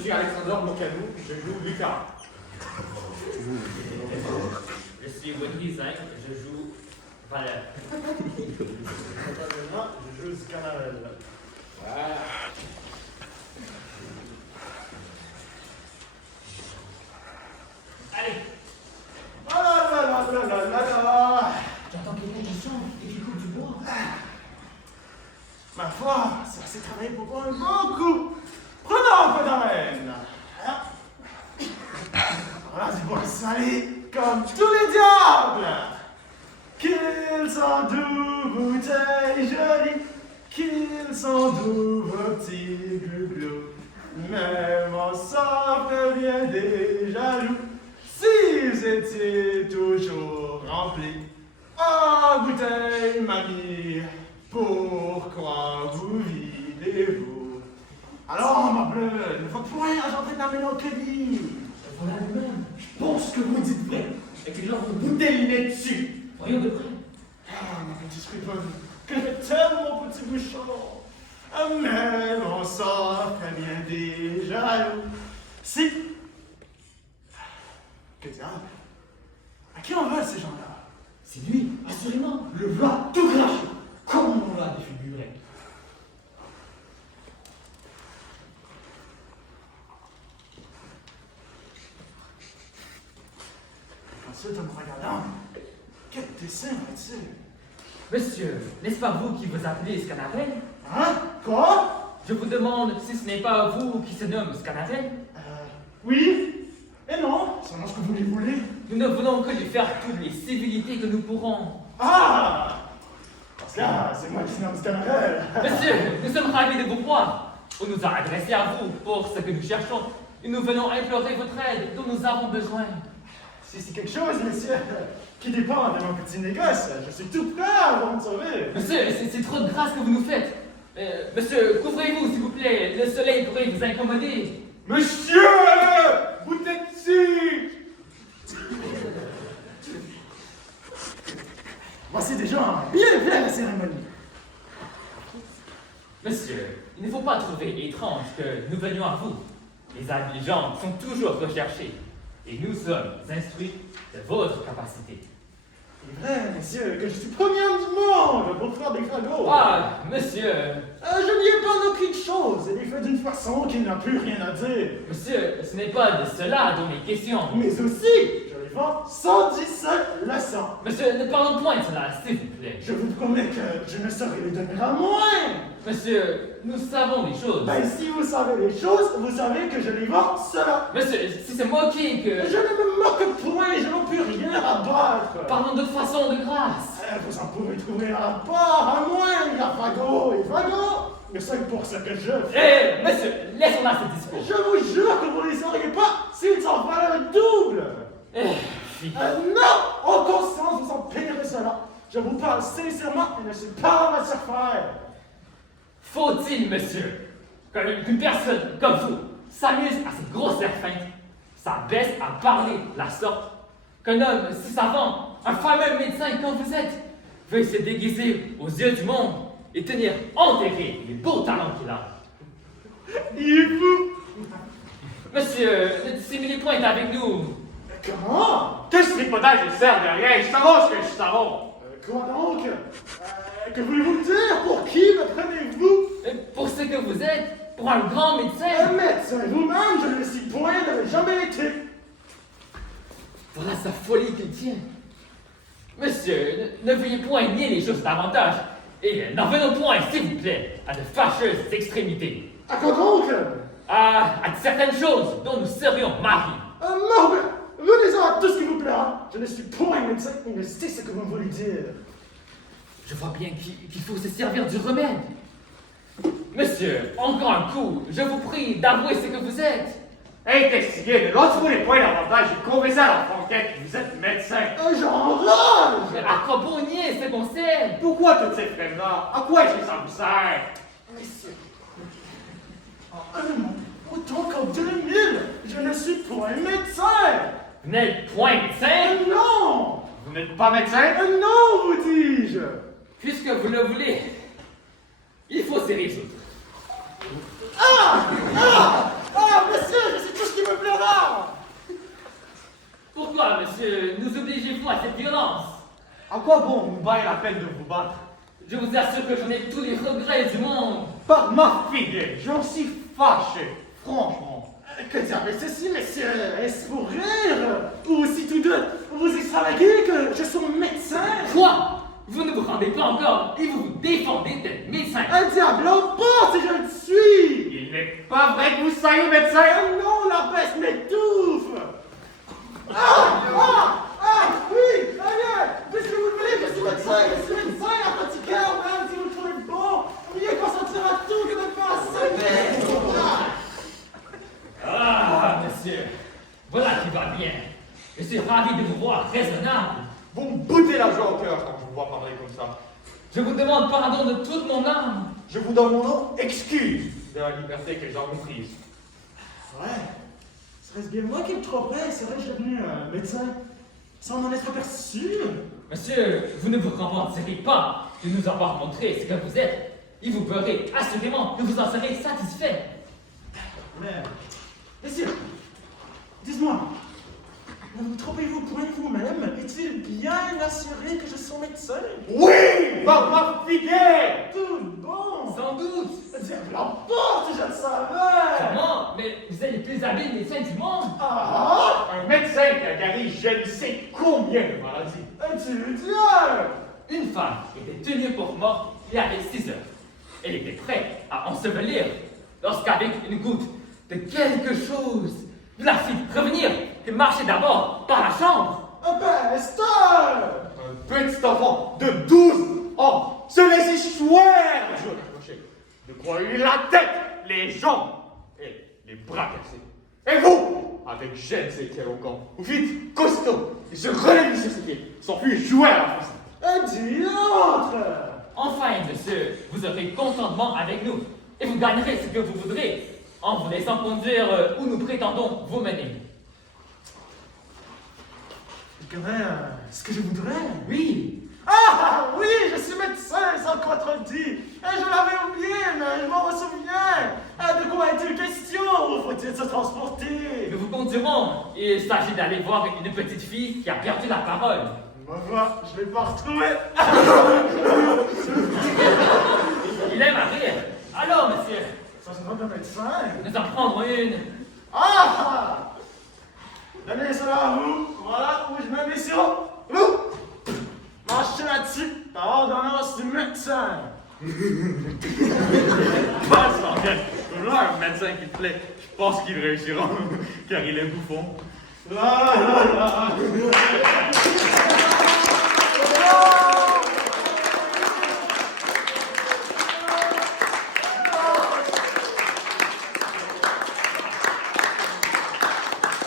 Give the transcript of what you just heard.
suis Alexander Mocanou, je joue Lucas. Je suis Wendy Zinc, je joue Valère. Moi, je joue Scanarelle. Voilà. Allez, Ah là là là là là là là. j'entends quelqu'un qui chante et qui coupe du bois. Ma foi, ça s'est travaillé pour moi beaucoup. Prenons un peu d'arène. Voilà du bois salé comme tous les diables. Qu'ils sont doux, bouteilles jolies. Qu'ils sont doux, vos petits glouglous. Même en sorte bien des jaloux. S'ils étaient toujours remplis. Oh, bouteille, mamie, pourquoi vous videz-vous? Alors, ma bleue, ne faut point engendrer de la mélancolie. Voilà lui-même, je pense que vous dites vrai, et que genre vous bouteillinez dessus. Voyons de près. Ah, ma petite friponne, que je t'aime, mon petit bouchon. Ah, même on sort très bien des jaloux. Si. Que diable? À qui on veut ces gens-là? C'est lui, assurément, le voilà tout craché, comme on l'a défiguré. Ensuite, en me regardant, quel dessin là-dessus? Monsieur, n'est-ce pas vous qui vous appelez Scanarelle? Hein? Quoi? Je vous demande si ce n'est pas vous qui se nomme Scanarelle. Oui et non, selon ce que vous les voulez. Nous ne voulons que lui faire toutes les civilités que nous pourrons. Ah! Parce que là, c'est moi qui se nomme Scanarelle. Monsieur, nous sommes ravis de vous voir. On nous a adressé à vous pour ce que nous cherchons. Et nous venons implorer votre aide dont nous avons besoin. Si c'est quelque chose, messieurs, qui dépend de mon petit négoce, je suis tout prêt à vous sauver. Monsieur, c'est trop de grâce que vous nous faites. Monsieur, couvrez-vous s'il vous plaît. Le soleil pourrait vous incommoder. Monsieur! Vous êtes ici! Voici des gens bien faits à la cérémonie. Monsieur, il ne faut pas trouver étrange que nous venions à vous. Les habiles gens sont toujours recherchés. Et nous sommes instruits de votre capacité. C'est vrai, messieurs, que je suis premier homme du monde pour faire des cragos. Ah, monsieur, Je n'y ai pas aucune chose, et il fait d'une façon qu'il n'a plus rien à dire. monsieur, ce n'est pas de cela dont il est question. Mais aussi, je les vends 117 leçons. Monsieur, ne parlons point de cela, s'il vous plaît. Je vous promets que je ne saurais les donner à moins. Monsieur, nous savons les choses. Ben, si vous savez les choses, vous savez que je les vends cela. Monsieur, si c'est moqué que... Je ne me moque point, je n'ai plus rien à battre. Parlons de façon de grâce. Vous en pouvez trouver à part, à moins, il y a Fagot et Fagot. Mais c'est pour ce que je fais. Eh, monsieur, laissons là ce discours. Je vous jure que vous ne les sauriez pas s'ils en valaient le double. Eh, fille. Non, en conscience, vous en payerez cela. Je vous parle sincèrement et ne suis pas ma faire. Faut-il, monsieur, qu'une personne comme vous s'amuse à cette grossière feinte, s'abaisse à parler la sorte, qu'un homme si savant, un fameux médecin comme vous êtes, veuille se déguiser aux yeux du monde et tenir enterré les beaux talents qu'il a? Il est fou. Monsieur, ne dissimulez point avec nous. Comment? Qu'est-ce que tripodage ne sert de rien? Je savons ce que je savons. Quoi donc? Que voulez-vous me dire? Pour qui me prenez-vous? Pour ce que vous êtes, pour un grand Un médecin. médecin, vous-même, je ne le suis point, ne l'ai jamais été. Voilà sa folie qu'il tient. Monsieur, ne veuillez point nier les choses davantage, et n'en venons point, s'il vous plaît, à de fâcheuses extrémités. À quoi donc? À certaines choses dont nous serions maris. Morbe, venez-en à tout ce qui vous plaira. Je ne suis point médecin, et ne sais ce que vous voulez dire. Je vois bien qu'il faut se servir du remède. Monsieur, encore un coup, je vous prie d'avouer ce que vous êtes. Investiguez, ne l'entourez point davantage. J'ai confessé à la fontaine que vous êtes médecin. J'enrage! Mais à quoi bon nier ce qu'on sait? Pourquoi toutes ces frais-là? À quoi est-ce que ça vous sert? Messieurs, en un mot, autant qu'en 2000, je ne suis point médecin! Vous n'êtes point médecin? Non! Vous n'êtes pas médecin? Non, vous dis-je! Puisque vous le voulez, il faut s'y résoudre. Ah, monsieur, arrêtez-moi cette violence. À quoi bon vous baillez la peine de vous battre? Je vous assure que j'en ai tous les regrets du monde. Par ma fille, j'en suis fâché, franchement. Que diable est ceci, messieurs? Est-ce pour rire? Ou si tous deux vous extravagez que je sois médecin? Quoi? Vous ne vous rendez pas encore et vous vous défendez d'être médecin. Un diable emporte si je le suis! Il n'est pas vrai que vous soyez médecin. Ah non, la peste m'étouffe! Oui! Allez! Puisque vous le voulez, je suis médecin, apothicaire, même si vous le trouvez bon! Mieux consentir à tout que de ne pas s'aimer! Ah, monsieur, voilà qui va bien. Je suis ravi de vous voir raisonnable. Vous me boutez la joie au cœur quand je vous vois parler comme ça. Je vous demande pardon de toute mon âme. Je vous donne mon nom, excuse de la liberté que j'en ai prise. Ouais, serait-ce bien moi qui me tromperais? Serais-je devenu médecin sans m'en être aperçu? Monsieur, vous ne vous repentirez pas de nous avoir montré ce que vous êtes. Et vous verrez assurément que vous en serez satisfait. Mais, messieurs, dites-moi, ne vous trompez-vous point vous-même? Est-il bien assuré que je sois médecin? Oui, par ma figuière. Tout bon! Sans doute. Diable emporte, je le savais! Comment? Mais vous êtes les plus habiles médecins du monde. Ah! Un médecin qui a guéri je ne sais combien de maladies. Tu diable! Une femme était tenue pour morte il y avait 6 heures. Elle était prête à ensevelir lorsqu'avec une goutte de quelque chose, vous la fit revenir et marcher d'abord par la chambre. Un pesteur! Un petit enfant de 12 ans se laisse choir de quoi lui la tête, les jambes et les bras cassés. Et vous, avec je ne sais quel organ, vous fîtes costaud et se relève sur ses pieds, s'enfuit jouer à la France. Un diantre! Enfin, monsieur, vous aurez contentement avec nous et vous gagnerez ce que vous voudrez en vous laissant conduire où nous prétendons vous mener. Je dirais ce que je voudrais. Oui, Ah oui, je suis médecin, sans contredit. Et je l'avais oublié, mais je m'en souviens. De quoi est-il question? Où faut-il se transporter? nous vous conduirons. Il s'agit d'aller voir une petite fille qui a perdu la parole. Ma voix, je l'ai pas retrouvée. Il aime à rire. Alors, monsieur, Ça se demande un médecin. nous en prendrons une. Ah! Donnez cela à vous. Voilà où je mets mes sirops. Vous! Marchez là-dessus. Par ordonnance du médecin. Pas sans bien. Voilà un médecin qui te plaît. Je pense qu'il réussira, car il est bouffon. La la la.